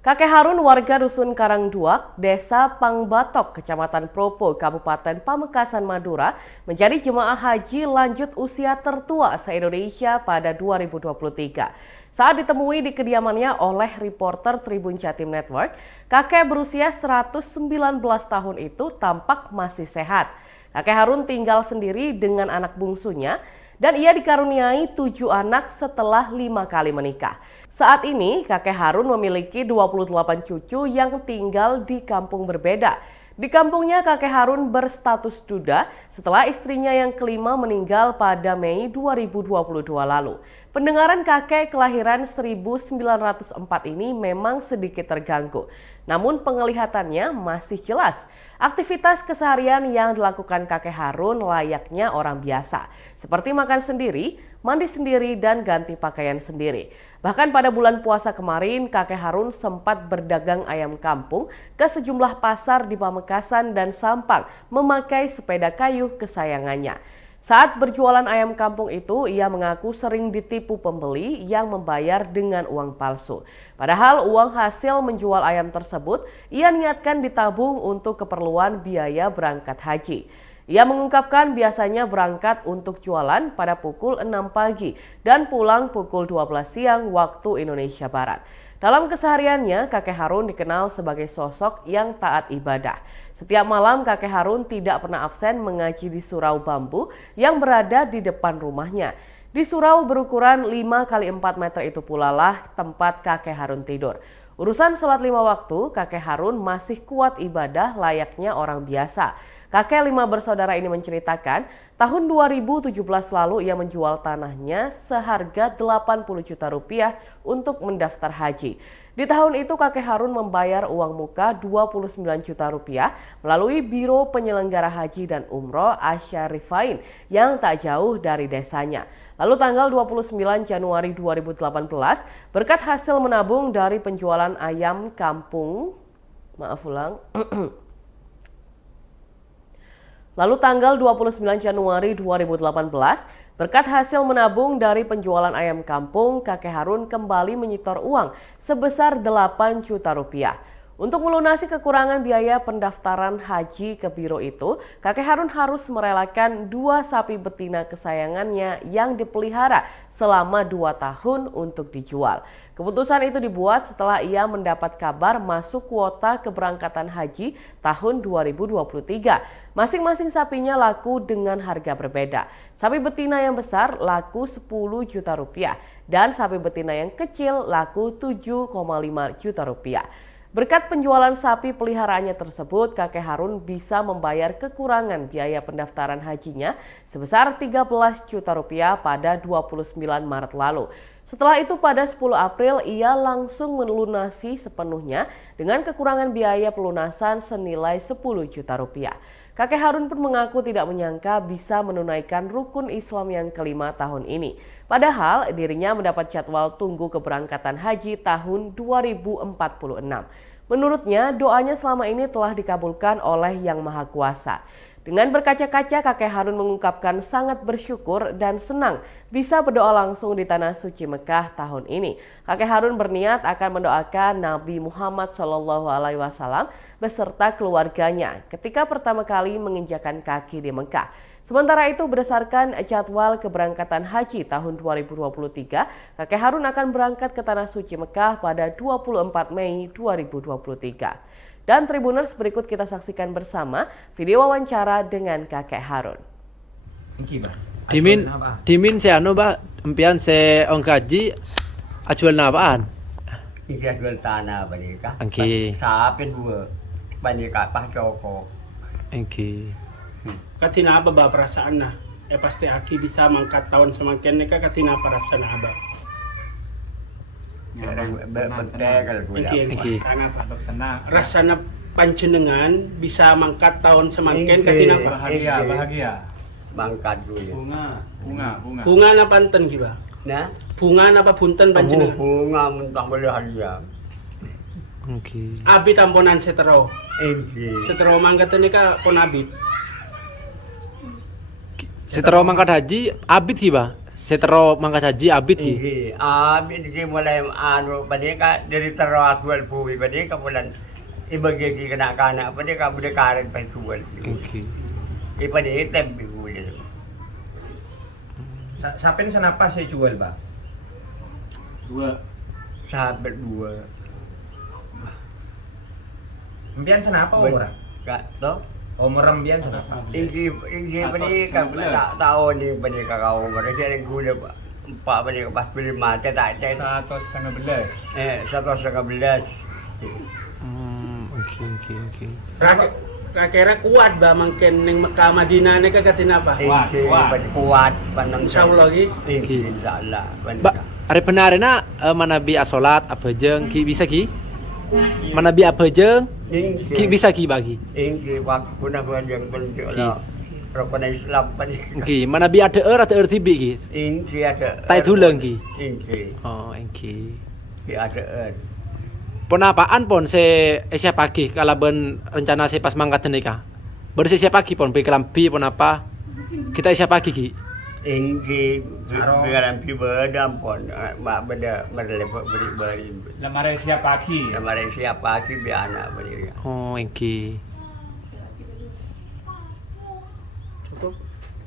Kakek Harun warga Dusun Karangduak, Desa Pangbatok, Kecamatan Propo, Kabupaten Pamekasan, Madura, menjadi jemaah haji lanjut usia tertua se-Indonesia pada 2023. Saat ditemui di kediamannya oleh reporter Tribun Jatim Network, kakek berusia 119 tahun itu tampak masih sehat. Kakek Harun tinggal sendiri dengan anak bungsunya dan ia dikaruniai 7 anak setelah 5 kali menikah. Saat ini, kakek Harun memiliki 28 cucu yang tinggal di kampung berbeda. Di kampungnya, kakek Harun berstatus duda setelah istrinya yang kelima meninggal pada Mei 2022 lalu. Pendengaran kakek kelahiran 1904 ini memang sedikit terganggu, namun penglihatannya masih jelas. Aktivitas keseharian yang dilakukan kakek Harun layaknya orang biasa, seperti makan sendiri, mandi sendiri, dan ganti pakaian sendiri. Bahkan pada bulan puasa kemarin, kakek Harun sempat berdagang ayam kampung ke sejumlah pasar di Pamekasan dan Sampang memakai sepeda kayu kesayangannya. Saat berjualan ayam kampung itu, ia mengaku sering ditipu pembeli yang membayar dengan uang palsu. Padahal uang hasil menjual ayam tersebut, ia niatkan ditabung untuk keperluan biaya berangkat haji. Ia mengungkapkan biasanya berangkat untuk jualan pada pukul 6 pagi dan pulang pukul 12 siang waktu Indonesia Barat. Dalam kesehariannya, kakek Harun dikenal sebagai sosok yang taat ibadah. Setiap malam kakek Harun tidak pernah absen mengaji di surau bambu yang berada di depan rumahnya. Di surau berukuran 5 kali 4 meter itu pula lah tempat kakek Harun tidur. Urusan sholat 5 waktu, kakek Harun masih kuat ibadah layaknya orang biasa. Kakek 5 bersaudara ini menceritakan, tahun 2017 lalu ia menjual tanahnya seharga 80 juta rupiah untuk mendaftar haji. Di tahun itu kakek Harun membayar uang muka 29 juta rupiah melalui Biro Penyelenggara Haji dan Umroh Asyarifain yang tak jauh dari desanya. Lalu tanggal 29 Januari 2018, berkat hasil menabung dari penjualan ayam kampung, Lalu tanggal 29 Januari 2018, berkat hasil menabung dari penjualan ayam kampung, kakek Harun kembali menyetor uang sebesar 8 juta rupiah. Untuk melunasi kekurangan biaya pendaftaran haji ke biro itu, kakek Harun harus merelakan 2 sapi betina kesayangannya yang dipelihara selama 2 tahun untuk dijual. Keputusan itu dibuat setelah ia mendapat kabar masuk kuota keberangkatan haji tahun 2023. Masing-masing sapinya laku dengan harga berbeda. Sapi betina yang besar laku 10 juta rupiah dan sapi betina yang kecil laku 7,5 juta rupiah. Berkat penjualan sapi peliharaannya tersebut, kakek Harun bisa membayar kekurangan biaya pendaftaran hajinya sebesar 13 juta rupiah pada 29 Maret lalu. Setelah itu pada 10 April ia langsung melunasi sepenuhnya dengan kekurangan biaya pelunasan senilai 10 juta rupiah. Kakek Harun pun mengaku tidak menyangka bisa menunaikan rukun Islam yang kelima tahun ini. Padahal dirinya mendapat jadwal tunggu keberangkatan haji tahun 2046. Menurutnya doanya selama ini telah dikabulkan oleh Yang Maha Kuasa. Dengan berkaca-kaca, kakek Harun mengungkapkan sangat bersyukur dan senang bisa berdoa langsung di Tanah Suci Mekah tahun ini. Kakek Harun berniat akan mendoakan Nabi Muhammad SAW beserta keluarganya ketika pertama kali menginjakan kaki di Mekah. Sementara itu, berdasarkan jadwal keberangkatan haji tahun 2023, kakek Harun akan berangkat ke Tanah Suci Mekah pada 24 Mei 2023. Dan Tribuners, berikut kita saksikan bersama video wawancara dengan kakek Harun. Dimin se anu ba empian se ongkaji ajual napaan? Iya jual tanah banyak. Angki. Sapin dua banyak Pak Joko. Angki. Katina apa ba perasaan nah? Pasti aki bisa mangkat tahun semakin neka katina perasaan apa? Rasana panjenengan bisa mangkat tahun semakin katina bahagia mangkat dulu ya. Bunga na panten kiba? Nah, bunga apa punten panjenengan? Bunga mentang boleh hadiah. Angki. Abi tamponan setero. Setero mangkat nika pon abi. Setelah mangkat haji abid ki ba? setero mangkat haji abid ki. Abid ki mulai anu padeka dari tero atual puwi padeka bulan ibagi ki kena-kana padeka bude karet pensual. Oke. Ipadeka tempi bulan. Sampai ini kenapa saya jual, Pak? Dua. Sahabat dua. Mbian kenapa orang? Kak to? Umur mbian kenapa? Inggi padeka tak tahu ni padeka kau mereka yang gula empat padeka pas pilih mata tak ada. 111. 111. Oke. Kira-kira kuat ba mangken ning Mekah Madinah ni katina apa? Kuat pandang Insyaallah lagi. Insyaallah. Ba, hari penarena manabi asolat apa jeng ki bisa ki? Manabi apa jeng? Ki bisa ki bagi. Ingki waktu na yang bentuk lah. Rokok Islam pan. Oke, manabi ada tibi ki. Ingki ada. Tai tulang ki. Ingki. Oh, oke. Ki ada. Ponapaan pon se siapa pagi kalau ben rencana saya pas mangkat nikah. Baru saya pagi pon pergi kelampi pon apa? Kita siapa pagi ki? Ingki biaran pi bedam pon mak beda merlepok beri. Lemari siap pagi. Kemarin siapa ki bi anak beri. Oh, oke.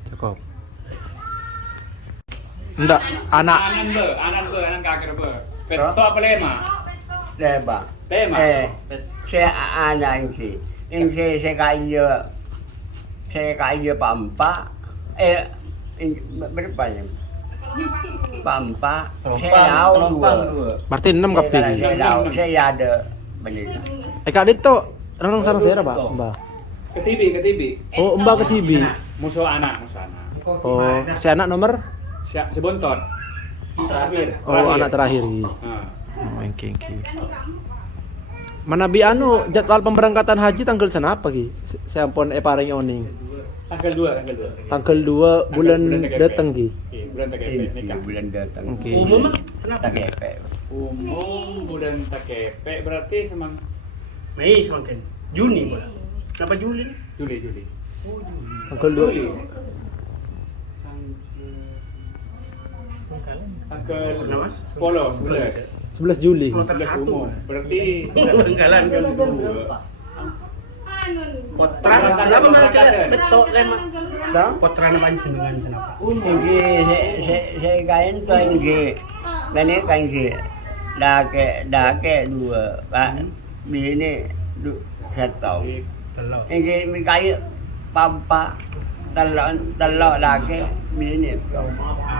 Cukup. Enggak, anak Anan kakek be. Peto apa lema? Leba. Lema. Saya anak ingki saya kaya pampa. Berapa ya? Pampa. Saya tahu dua. berarti 6 kapi. Saya tahu, saya ada beli. Kak Dito, renang sarang saya Mbak. Mbak. Ketibi. Oh, Mbak ke TV. Musuh anak. Oh, si anak nomor? Si Bontot. Terakhir. Oh, anak terakhir. Oh, oke. Mana bi anu jadwal pemberangkatan haji tanggal senapa ki? Saya ampun paring oning. Tanggal 2. Tanggal 2 bulan datang ki. Bulan TKP nikah. Bulan datang. Oke. Umum mah kenapa? Tak kepek. Umum bulan TKP berarti semang Mei semakin Juni pula. Kenapa Juli? Juli. Tanggal 2. Tanggal Pernah, Mas? 11. 11 Juli. Umum. Berarti Benggalan kan. Potra kenapa mereka betok lemah? Potra na pancen dengan kenapa? Ingki saya kain tu ingki. Mana kain ingki. Dake dua. Pak bini satu. Telok. Ingki mikai pampa. Telok dake bini.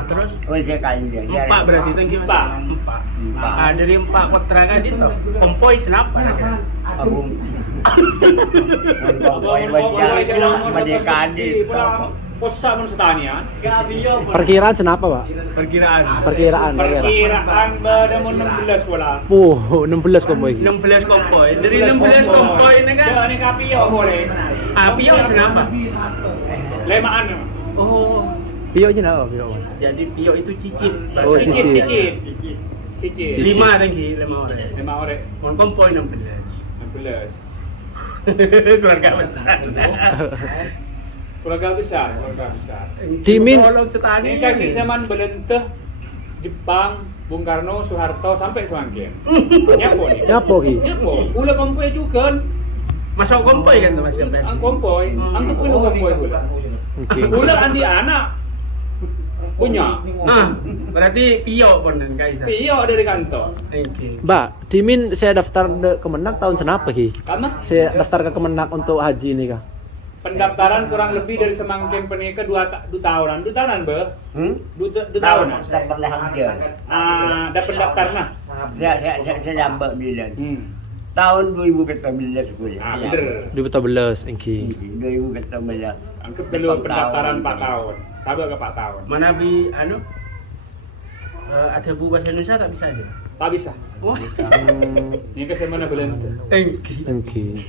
Terus Oh saya kain dia. 4 berarti itu gimana? 4. Dari 4 potra kan itu kompoi kenapa? Aku Kompoi baca merdeka di Posa mun setanian. Perkiraan senapa, Pak? Perkiraan Perkiraan. Pada mun 16 bola. 16 kompoi. 16 kompoi. Dari 16 kompoi ini kan. Ini kapio boleh. Pio kenapa? Lemaan. Oh, Pio je nak, Pio. jadi Pio itu cicit. Oh, cicit. Cicit. 5 lagi 5 orang. 5 orang. Mon kompoi 16. 16. Keluarga besar. Keluarga besar. Dimin. Tolong setani. Ini kaki zaman belenteh Jepang, Bung Karno, Soeharto sampai semangkin. Nyapo nih. Nyapo ki? Nyapo. Ula kompoi juga. Masuk kompoi kan tuh Mas Yopet? Ang kompoi. Angkat pun kompoi ula. Oke. Ula andi anak punya. Berarti Pio pun dan Kaisa. Pio dari kantor. Oke. Mbak, Dimin saya daftar ke Kemenak tahun senapa ki? Karena Saya daftar ke Kemenak untuk haji ini kah? pendaftaran kurang lebih dari semangkin penikah 2 tahunan. 2 tahunan, Be? 2 tahunan. Tak pernah hadir. Ada pendaftar nah. Saya nampak bilang. Tahun 2014 gue. Bener. 2014, engki. 2014. Anggap dulu pendaftaran 4 tahun. Sabar ke 4 tahun. Mana bi ada bu bahasa Indonesia tak bisa aja. Tak bisa. Wah. Ini ke mana belum? Engki.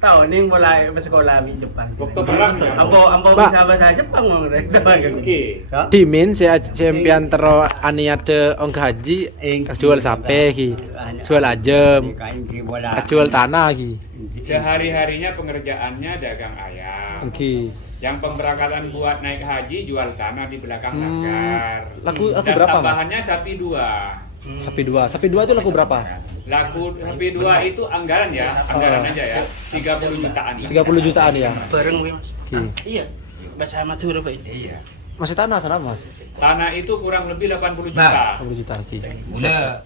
Tahu nih mulai sekolah di Jepang. Waktu perang ya. Ambo Pak. bisa bahasa Jepang mau mereka. Oke. Dimin saya champion tero aniat ong haji jual sape ki. Jual ajem. Jual tanah ki. Sehari-harinya pengerjaannya dagang ayam. Engki. Yang pemberangkatan buat naik haji jual tanah di belakang laskar. Laku Dan berapa, Mas? tambahannya sapi 2. Sapi 2 itu laku berapa? Laku sapi 2 itu anggaran ya, anggaran aja ya. 30 jutaan. 30 jutaan ya. Bareng gue mas. Oke. Iya. Bahasa Madura pak. Iya. Masih tanah sana, Mas? Tanah itu kurang lebih 80 juta. 80 juta. Oke. Mula